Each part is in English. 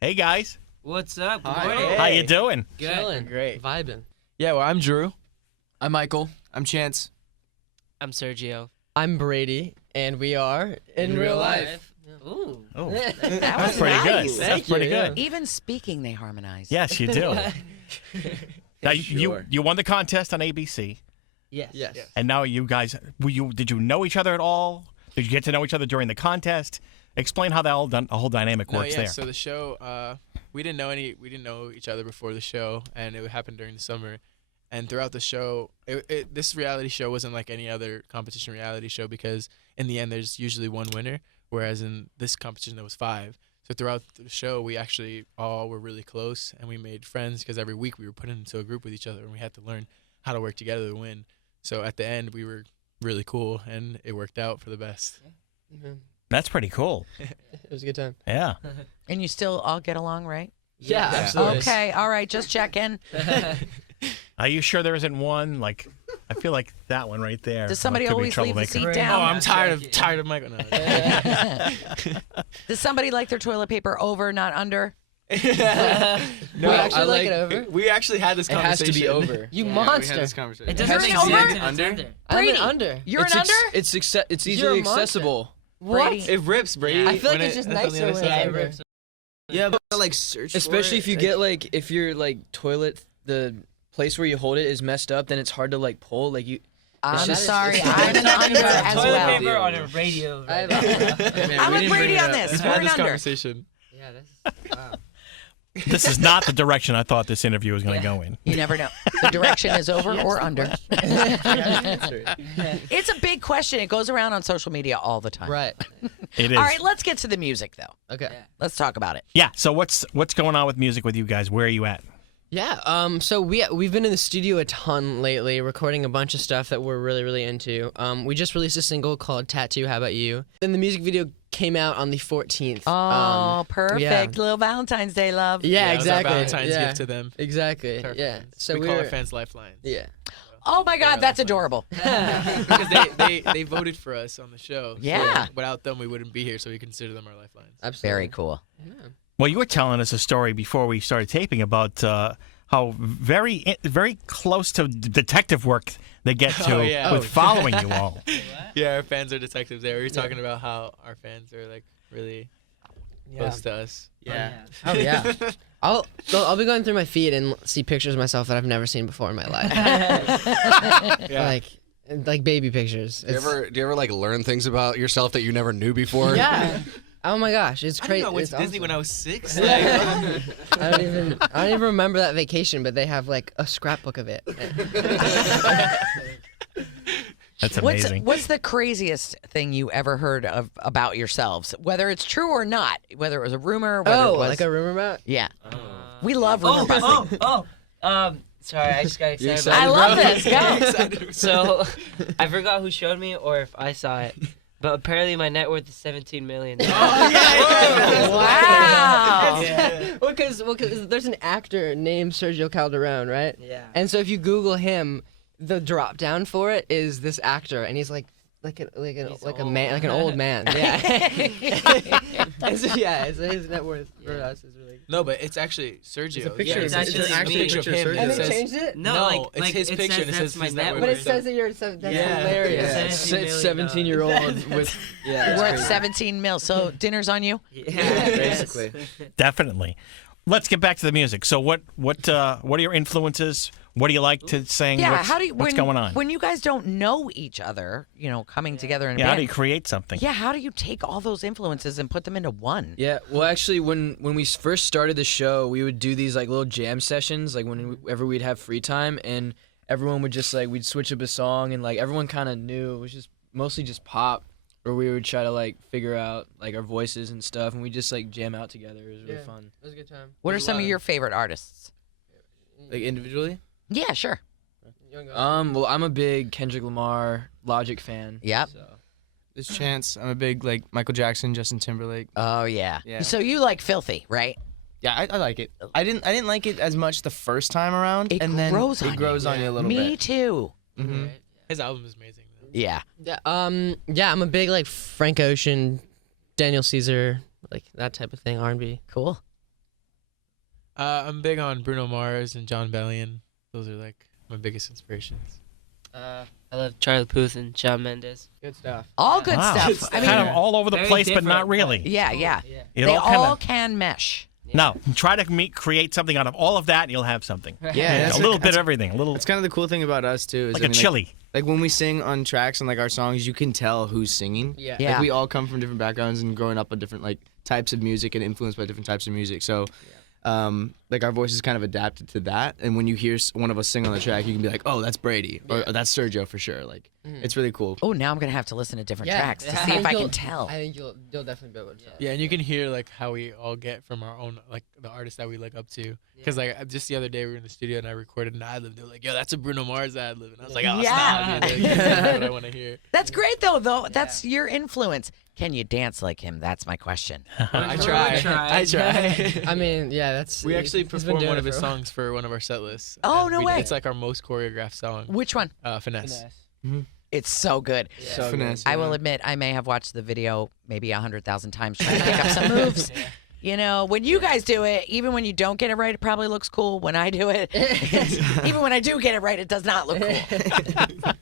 Hey guys, What's up? Good Hi. morning. Hey. how you doing? Good. Chilling. Great. Vibing. Yeah, well, I'm Drew. I'm Michael. I'm Chance. I'm Sergio. I'm Brady, and we are in real life. Ooh. Oh, That that's was pretty nice. good. That's pretty good. Even speaking, they harmonize. Yes, you do. Now, Sure. you won the contest on ABC, Yes. Yes. and now you guys, did you know each other at all? Did you get to know each other during the contest? Explain how the whole dynamic works there. So the show, we didn't know each other before the show, and it happened during the summer. And throughout the show, this reality show wasn't like any other competition reality show because in the end, there's usually one winner, whereas in this competition there was 5. So throughout the show, we actually all were really close, and we made friends because every week we were put into a group with each other, and we had to learn how to work together to win. So at the end, we were really cool, and it worked out for the best. That's pretty cool. It was a good time. Yeah. And you still all get along, right? Yeah, Yeah. absolutely. Okay, all right, just checking. Are you sure there isn't one? Like, I feel like that one right there. Does somebody could be a always leave the troublemaker. seat Oh, down? I'm tired of Michael. No. Does somebody like their toilet paper over, not under? No, We actually like it over. We actually had this It has conversation. to be over. You Yeah, monster. We had this conversation. It doesn't You're make an sense over? if it's Under? under. I'm Brady, an under. You're it's an under? It's You're easily a monster. accessible. What? Brady. It rips, Brady. I feel like when it's just that's on the nicer other when side. it's Yeah, it under. rips. Yeah, but like search especially for if you get like if your like toilet the place where you hold it is messed up, then it's hard to like pull. Like you. I'm just- sorry, it's- I'm an under as Toilet well. paper on a radio. I Right? have I'm with Brady on We've this. We're had an this under. conversation. Yeah, that's wow. This is not the direction I thought this interview was going to go in. You never know. The direction is over or under. It's a big question. It goes around on social media all the time. Right. It is. All right, let's get to the music, though. Okay. Let's talk about it. Yeah. So what's going on with music with you guys? Where are you at? Yeah. So we've been in the studio a ton lately, recording a bunch of stuff that we're really into. We just released a single called "Tattoo." How about you? Then the music video came out on the 14th. Oh, perfect. yeah. Little Valentine's Day love. Yeah, It was our exactly. Valentine's yeah. gift to them. Exactly. To our Yeah. fans. So we we call were, our fans lifelines. Yeah. Oh, my God, Yeah, that's that's adorable. Because they voted for us on the show. So Yeah. without them, we wouldn't be here. So we consider them our lifelines. Absolutely. Very cool. Well, you were telling us a story before we started taping about how very close to detective work they get to Oh, yeah. with following you all. Yeah, our fans are detectives. There, we were talking about how our fans are like really close to us. Yeah. Oh yeah. I'll be going through my feed and see pictures of myself that I've never seen before in my life. Yeah. Like baby pictures. Do you ever like learn things about yourself that you never knew before? Yeah. Oh my gosh, it's I crazy. didn't know I went It's to Disney awesome. when I was 6. I don't even remember that vacation, but they have like a scrapbook of it. That's amazing. What's the craziest thing you ever heard of about yourselves, whether it's true or not, whether it was a rumor, whether it was like a rumor about? yeah. We love rumor busting. Sorry, I just got excited. excited, I about love this. Go. So, I forgot who showed me or if I saw it, but apparently my net worth is $17 million. Wow. Well, because there's an actor named Sergio Calderon, right? Yeah. And so if you Google him, the drop down for it is this actor, and he's like an old man. Yeah. And so, yeah. So his net worth for us is really. No, but it's actually Sergio. It's a picture. It's of- actually it's a actually picture of a picture him. of And that they says- changed it. No, it's like, his it picture says and it that's says my his net net worth. But it worth. says that that's Yeah. hilarious. Yeah. It's It's $17 million. 17-year-old with yeah. Worth 17 mil. So dinner's on you. Yeah, Basically. Definitely. Let's get back to the music. So what are your influences? What do you like to sing? Yeah. What's, How do you what's going on? when you guys don't know each other? Coming together in a Yeah, how do band. you create something? Yeah. How do you take all those influences and put them into one? Yeah, well, actually, when we first started the show, we would do these like little jam sessions, like whenever we'd have free time, and everyone would just like we'd switch up a song, and like everyone kind of knew it was just mostly just pop, or we would try to like figure out like our voices and stuff, and we just like jam out together. It was really fun. It was a good time. What are some of your favorite artists? Like individually? Yeah. Sure. Well, I'm a big Kendrick Lamar, Logic fan. Yep. So. This Chance. I'm a big like Michael Jackson, Justin Timberlake. Oh yeah. Yeah. So you like Filthy, right? Yeah, I like it. I didn't like it as much the first time around, It and then grows on it grows you. on you a little Me bit. too. Mm-hmm. His album is amazing. Though. Yeah. Yeah, I'm a big like Frank Ocean, Daniel Caesar, like that type of thing, R&B. Cool. I'm big on Bruno Mars and John Bellion. Those are like my biggest inspirations. I love Charlie Puth and Shawn Mendes. Good stuff. All good Wow. stuff. I mean, kind of all over the Very place, but different, not really. yeah. It They kinda- all can mesh. Now, try to create something out of all of that, and you'll have something. Yeah, A little bit of everything. A little It's kind of the cool thing about us too. Is, like I a mean, chili. Like when we sing on tracks and like our songs, you can tell who's singing. Yeah. Yeah. Like we all come from different backgrounds and growing up on different like types of music and influenced by different types of music. So, like our voices kind of adapted to that. And when you hear one of us sing on the track, you can be like, oh, that's Brady or that's Sergio for sure. Like it's really cool. Oh, now I'm gonna have to listen to different tracks to Yeah. see if I You'll- can tell. I think you'll definitely be able to tell. Yeah, and you can hear like how we all get from our own like the artists that we look up to. Because like just the other day we were in the studio and I recorded an ad lib. They were like, "Yo, that's a Bruno Mars ad lib," and I was like, "Oh, Yeah. stop, dude. That's what I want to hear." That's great though. That's your influence. Can you dance like him? That's my question. I try. I try. I mean, yeah, that's. We actually he's been performed doing one it of his for a while. songs for one of our set lists. Oh, and no way. It's like our most choreographed song. Which one? Finesse. It's so good. So Finesse. I will admit, I may have watched the video maybe 100,000 times trying to pick up some moves. You know, when you guys do it, even when you don't get it right, it probably looks cool. When I do it, even when I do get it right, it does not look cool.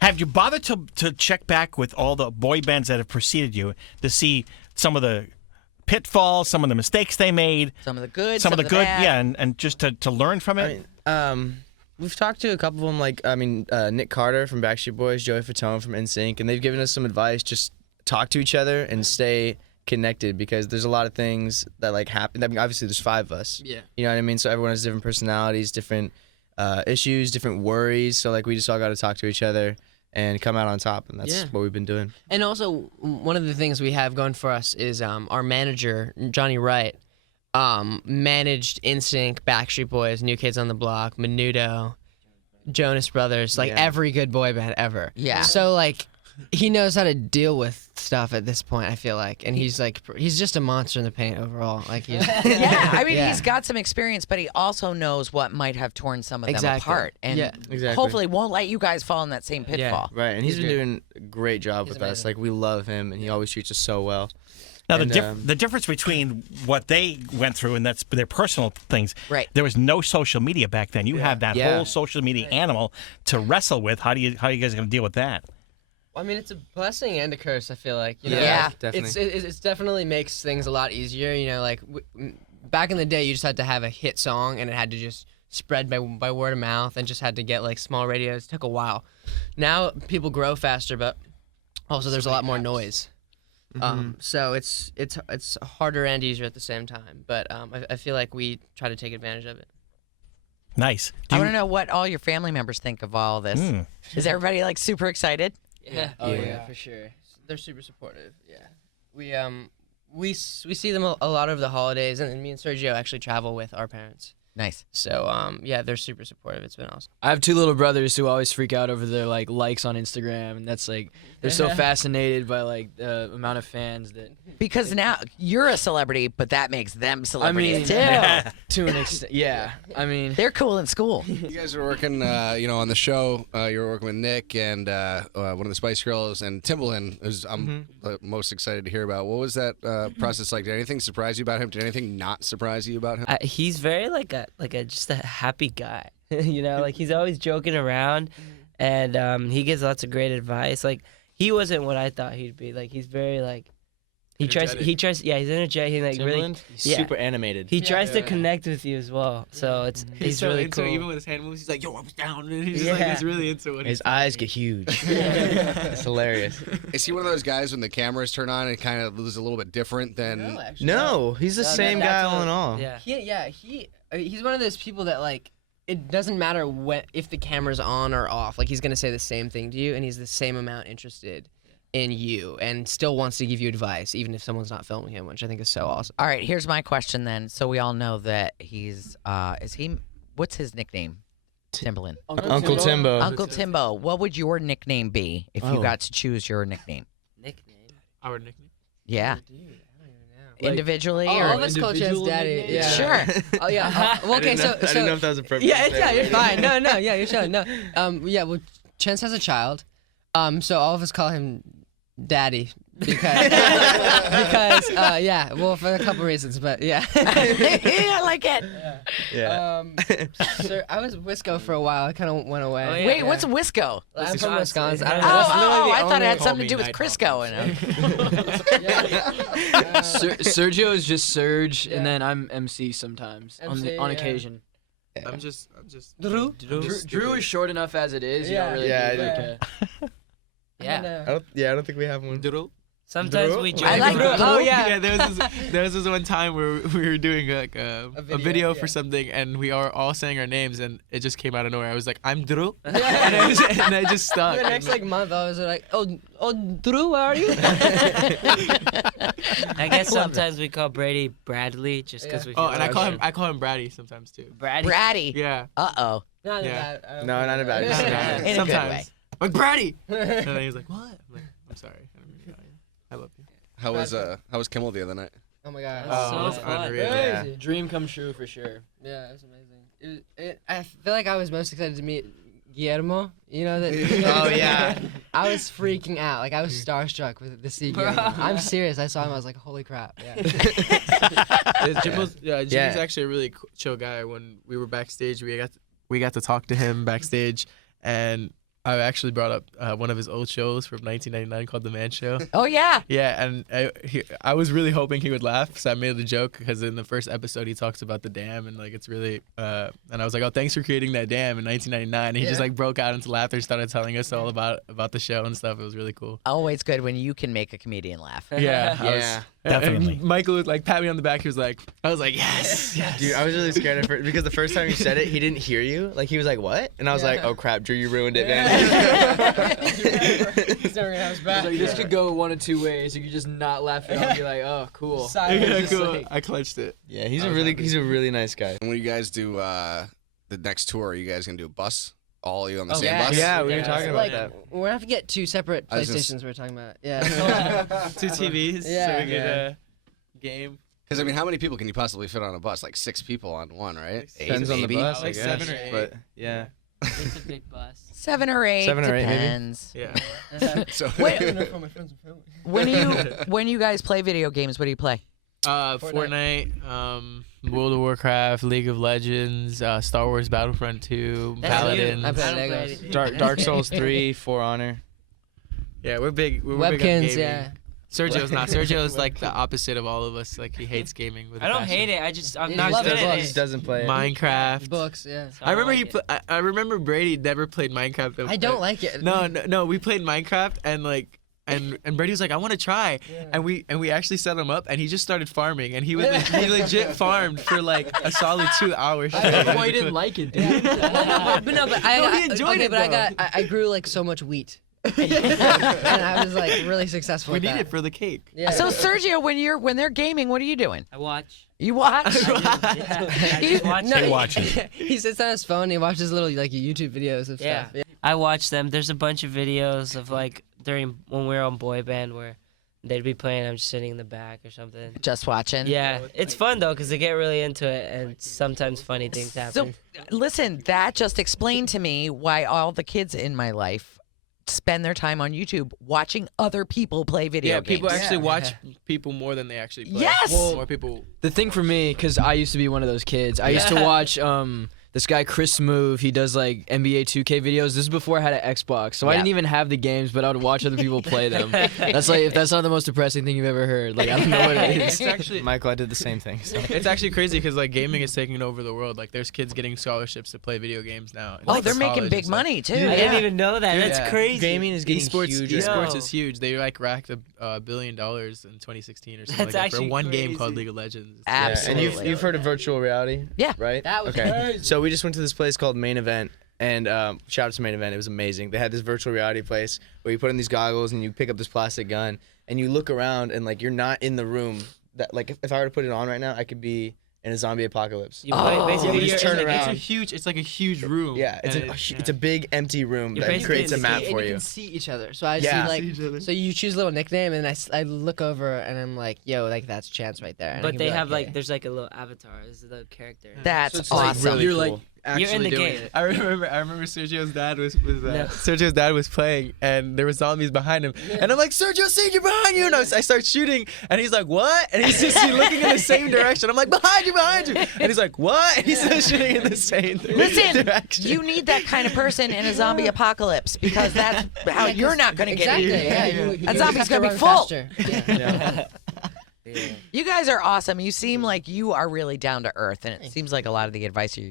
Have you bothered to check back with all the boy bands that have preceded you to see some of the pitfalls, some of the mistakes they made, Some of the good, some of the good, bad. yeah, and just to learn from it? We've talked to a couple of them, like Nick Carter from Backstreet Boys, Joey Fatone from NSYNC, and they've given us some advice. Just talk to each other and stay connected because there's a lot of things that like happen. I mean, obviously there's 5 of us. Yeah. You know what I mean? So everyone has different personalities, different issues, different worries. So like we just all got to talk to each other and come out on top, and that's Yeah. what we've been doing. And also, one of the things we have going for us is our manager, Johnny Wright, managed NSYNC, Backstreet Boys, New Kids on the Block, Menudo, Jonas Brothers, like Yeah. every good boy band ever. Yeah. So like, he knows how to deal with stuff at this point, I feel like, and he's just a monster in the paint overall. Like he's Yeah, I mean, Yeah. he's got some experience, but he also knows what might have torn some of them Exactly. apart, and Yeah. Exactly. hopefully won't let you guys fall in that same pitfall. Right, and he's He's been great. doing a great job with us. amazing. Like we love him, and he always treats us so well. Now, And, the difference between what they went through and that's their personal things, Right. there was no social media back then. You have that Yeah. whole social media animal to wrestle with. How are you guys going to deal with that? I mean, it's a blessing and a curse. I feel like, you know, Yeah. Definitely. It's definitely makes things a lot easier. You know, like back in the day, you just had to have a hit song, and it had to just spread by word of mouth, and just had to get like small radios. It took a while. Now people grow faster, but also there's a lot more noise. So it's harder and easier at the same time. But I feel like we try to take advantage of it. Nice. I want to know what all your family members think of all this. Is everybody like super excited? Yeah. Oh yeah, for sure. They're super supportive. Yeah. We see them a lot over the holidays, and me and Sergio actually travel with our parents. Nice. So yeah, they're super supportive. It's been awesome. I have 2 little brothers who always freak out over their like likes on Instagram, and that's like they're so fascinated by like the amount of fans that. Because now you're a celebrity, but that makes them celebrities too. To an extent, yeah. I mean, They're cool in school. You guys are working, on the show. You were working with Nick and one of the Spice Girls and Timbaland. I'm most excited to hear about. What was that process like? Did anything surprise you about him? Did anything not surprise you about him? He's very just a happy guy. You know, like he's always joking around, and he gives lots of great advice. Like he wasn't what I thought he'd be. Like he's very like he tries. Yeah, he's energetic. He like really. Timbaland, he's Yeah. super animated. He tries to connect with you as well. So he's so really into cool. it, even with his hand moves, he's like, "Yo, I was down," and he's just Yeah. like, he's really into it. His eyes get huge. It's hilarious. Is he one of those guys when the cameras turn on and kind of looks a little bit different than? No, he's the same guy all in all. Yeah. He's one of those people that like it doesn't matter if the camera's on or off. Like he's gonna say the same thing to you, and he's the same amount interested in you, and still wants to give you advice, even if someone's not filming him, which I think is so awesome. All right, here's my question then. So we all know that he's what's his nickname? Timbaland. Uncle Timbo. Uncle Timbo. What would your nickname be if you Oh. got to choose your nickname? Nickname. Our nickname. Yeah. Individually All or of us call Chance Daddy. Yeah. Sure. Oh yeah. Well, okay, so I didn't know if that was appropriate. yeah, you're fine. No, yeah, you're fine. No, yeah. Well, Chance has a child. So all of us call him Daddy yeah, well, for a couple reasons, but yeah. I like it. Yeah. So I was Wisco for a while. I kind of went away. Oh, yeah. Wait, what's Wisco? I'm from Wisconsin. I Oh, don't know. It's literally the I thought it had only- something to do Call with me Crisco. Sergio is just Serge, Yeah. and then I'm MC sometimes MC, on yeah. occasion. I'm just. Drew. Drew is short enough as it is. You Yeah. don't really Yeah, need, I like, do. Yeah. I don't think we have one. Doodle. Sometimes we joke. I like around. Drew. Oh yeah, there was this one time where we were doing like a video yeah. for something, and we are all saying our names, and it just came out of nowhere. I was like, I'm Drew, Yeah. and I just stuck. The next like month, I was like, oh, Drew, where are you? I guess sometimes we call Brady Bradley just because we. Oh, feel and like I call him Braddy sometimes too. Brady. Bratty. Yeah. Uh-oh. Not Yeah. bad. No, not about Not it. bad. In a good Sometimes. way. Like Braddy. And then he was like, "What?" I'm like, "I'm sorry. I don't mean to yell. I love you." How was Kimmel the other night? Oh my god. That's Oh, that's so fun. unreal. Yeah. Crazy. Dream come true for sure. Yeah, it was amazing. I feel like I was most excited to meet Guillermo. You know that. Oh, yeah. I was freaking out. Like I was starstruck with the see Guillermo. I'm serious. I saw him. I was like, holy crap. Yeah. Jimmy's Yeah. actually a really chill guy. When we were backstage, we got to talk to him backstage, and I actually brought up one of his old shows from 1999 called The Man Show. Oh, yeah. Yeah, and I was really hoping he would laugh, so I made the joke because in the first episode he talks about the dam and like it's really and I was like, oh, thanks for creating that dam in 1999. And he just like broke out into laughter, started telling us all about the show and stuff. It was really cool. Always good when you can make a comedian laugh. Yeah, Yeah. Definitely. And Michael would like pat me on the back. He was like, I was like, yes, yes. Dude, I was really scared at first because the first time you said it, he didn't hear you. Like he was like, "What?" And I was like, "Oh crap, Drew, you ruined it, man." He's never gonna have his back. Like, this could go one of two ways. You could just not laugh it off and be like, oh, cool. Yeah, Silence. cool. I clutched it. Yeah, he's a really nice guy. And when you guys do the next tour, are you guys gonna do a bus? All of you on the same yeah. bus? Yeah, we were Yeah. talking about Like, that. we're gonna have to get two separate I was just- PlayStations. We're talking about. Yeah. 2 TVs, so Yeah. we could game. Because I mean, how many people can you possibly fit on a bus? Like 6 people on one, right? Depends on the maybe? bus, I Like guess. 7 or 8. But yeah. It's a big bus. 7 or 8, 7 or 8 maybe. depends. Yeah. So When you guys play video games, what do you play? Fortnite, World of Warcraft, League of Legends, Star Wars Battlefront 2, That's Paladins. you. I play I don't Legos. play anything. Dark Souls 3, For Honor. Yeah, we're big. We're big on Webkins. gaming. Yeah. Sergio's not. Sergio's like the opposite of all of us. Like he hates gaming. With I don't hate it. I'm He not loves good it. at He it. just doesn't play it. Minecraft. Books. Yeah. So I remember like it. I remember Brady never played Minecraft. I don't like it. No. We played Minecraft and like. And Brady was like, I want to try, Yeah. and we actually set him up, and he just started farming, and he legit farmed for like a solid 2 hours. straight. Why you didn't like it, dude? but I No, he enjoyed okay, it, but though. I grew like so much wheat. And I was like really successful. We with need that. it for the cake. Yeah. So Sergio, when they're gaming, what are you doing? I watch. You watch? Yeah, I just watch No, it. He watches. he sits on his phone and he watches little like YouTube videos of Yeah. stuff. I watch them. There's a bunch of videos of like during when we were on boy band where they'd be playing. I'm just sitting in the back or something. Just watching? Yeah, it's fun though because they get really into it and sometimes funny things happen. So, listen, that just explained to me why all the kids in my life spend their time on YouTube watching other people play video Yeah, games. people actually Yeah. watch people more than they actually play. Yes! More people. The thing for me, because I used to be one of those kids, I used to watch this guy Chris Move. He does like NBA 2K videos. This is before I had an Xbox, so I Yeah. didn't even have the games, but I would watch other people play them. That's like if that's not the most depressing thing you've ever heard. Like I don't know what it is. It's actually Michael, I did the same thing. So. it's actually crazy because like gaming is taking over the world. Like there's kids getting scholarships to play video games now. Oh, Like, they're for making college big and stuff. money, too. I didn't even know that. Dude, That's yeah. crazy. Gaming is getting Esports, huge. esports Yo. is huge. They like racked $1 billion in 2016 or something That's like that for actually one game crazy. called League of Legends. Yeah, Absolutely. and you've heard of virtual reality? Yeah. Right? That was okay. crazy. So we just went to this place called Main Event, and shout out to Main Event. It was amazing. They had this virtual reality place where you put in these goggles and you pick up this plastic gun and you look around and like you're not in the room. That like if I were to put it on right now, I could be in a zombie apocalypse. You Oh. basically You you're- just turn it's like- around. It's like a huge room. Yeah, it's and it's a big empty room You're that basically creates a in the map and for you you. can see each other. So I Yeah. see like, See each other. so you choose a little nickname, and I look over and I'm like, yo, like that's Chance right there. And I But can they be have hey. like there's like a little avatar. This is the character. That's So it's like awesome. really you're cool. like actually in the doing game. it. I remember Sergio's dad was Sergio's dad was playing, and there were zombies behind him, and I'm like, Sergio, Sergio, behind you, and I start shooting, and he's like, what? And he's just looking in the same direction. I'm like, behind you, and he's like, what? And he's still shooting in the same Listen, direction. you need that kind of person in a zombie apocalypse because that's how you're not going to get Exactly. it. Yeah. That You zombie's have to gonna be run full. faster. Yeah. You guys are awesome. You seem like you are really down to earth, and it seems like a lot of the advice you're